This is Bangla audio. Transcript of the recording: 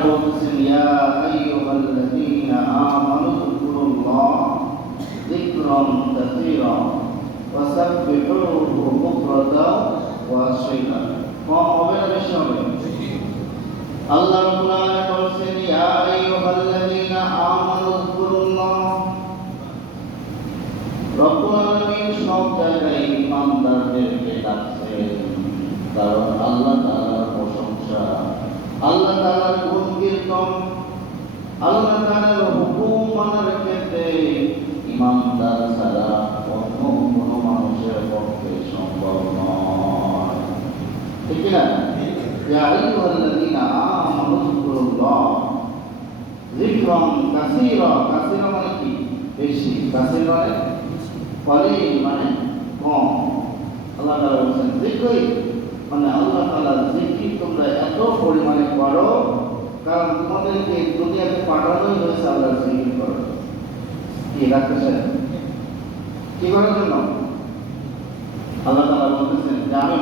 يا أيها الذين آمنوا اذكروا الله ذكرا كثيرا وسبحوه بكرة وأصيلا আল্লাহ রাব্বুল আলামিন বলেন ইয়া আইয়ুহাল্লাযীনা আমানু যকুরুল্লাহ রব্বুল আলামিন সব জায়গায় ইমানদারদেরকে ডাকছেন কারণ আল্লাহ তাআলার প্রশংসা আল্লাহ তাআলার গুণ কীর্তন আল্লাহ তাআলার হুকুম মানার ক্ষেত্রে ইমানদার ছাড়া অন্য কোনো মানুষের পক্ষে সম্ভব নয় ঠিক না ইয়া আইয়ুহাল্লাযীনা আমানু যকুরুল্লাহ যিকরান কাসীরা কাসীরা মানে কি বেশি কাসীর মানে কলিল মানে কম আল্লাহ তাআলা বলেন যিকরি মানে আল্লাহ তাআলা জিকির তোমরা এত পরিমাণে করো কারণ তোমাদেরকে দুনিয়াতে পাঠানোই হয়েছে আল্লাহর জিকির করো কি রাখতেছেন কি করার জন্য আল্লাহ তাআলা বলতেছেন যে আমি